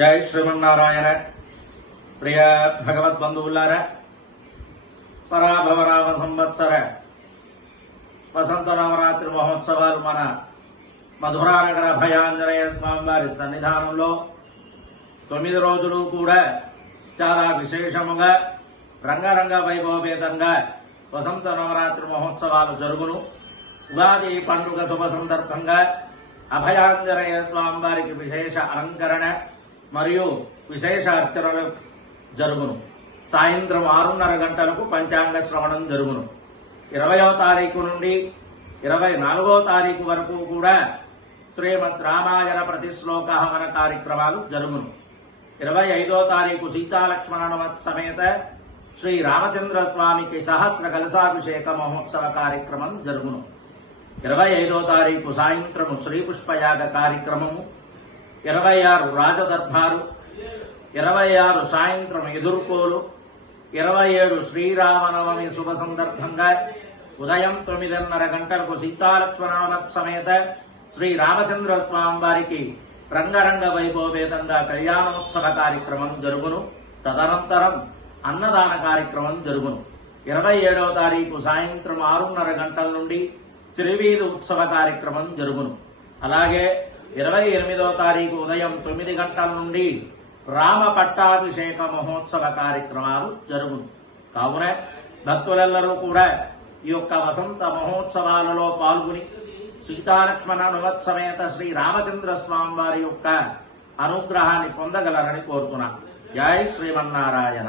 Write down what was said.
జై శ్రీమన్నారాయణ. ప్రియ భగవద్బంధువులారా, పరాభవరామ సంవత్సర వసంత నవరాత్రి మహోత్సవాలు మన మధురానగర భయాంజనేయ స్వామివారి సన్నిధానంలో 9 రోజులు కూడా చాలా విశేషముగా రంగరంగ వైభవపేతంగా వసంత నవరాత్రి మహోత్సవాలు జరుగును. ఉగాది పండుగ శుభ సందర్భంగా అభయాంజనేయ స్వామివారికి విశేష అలంకరణ మరియు విశేష అర్చనలు జరుగును. సాయంత్రం 6:30 గంటలకు పంచాంగ శ్రవణం జరుగును. 20వ తారీఖు నుండి 24వ తారీఖు వరకు కూడా శ్రీమద్ రామాయణ ప్రతిశ్లోక హవన కార్యక్రమాలు జరుగును. 25వ తారీఖు సీతాలక్ష్మణవత్ సమేత శ్రీ రామచంద్ర స్వామికి సహస్ర కలశాభిషేక మహోత్సవ కార్యక్రమం జరుగును. 25వ తారీఖు సాయంత్రము శ్రీపుష్పయాగ కార్యక్రమము, 26 రాజదర్బారు, 26 సాయంత్రం ఎదుర్కోలు, 27 శ్రీరామనవమి శుభ సందర్భంగా ఉదయం 9:30 గంటలకు సీతాలక్ష్మణవత్ సమేత శ్రీ రామచంద్ర స్వామి వారికి రంగరంగ వైభవపేతంగా కళ్యాణోత్సవ కార్యక్రమం జరుగును. తదనంతరం అన్నదాన కార్యక్రమం జరుగును. 27వ తారీఖు సాయంత్రం 6:30 గంటల నుండి త్రివీధి ఉత్సవ కార్యక్రమం జరుగును. అలాగే 28వ తారీఖు ఉదయం 9 గంటల నుండి రామ పట్టాభిషేక మహోత్సవ కార్యక్రమాలు జరుగును. కావున భక్తులెల్లరూ కూడా ఈ యొక్క వసంత మహోత్సవాలలో పాల్గొని సీతాలక్ష్మణ సమేత శ్రీ రామచంద్ర స్వామి వారి యొక్క అనుగ్రహాన్ని పొందగలరని కోరుతున్నా. జై శ్రీమన్నారాయణ.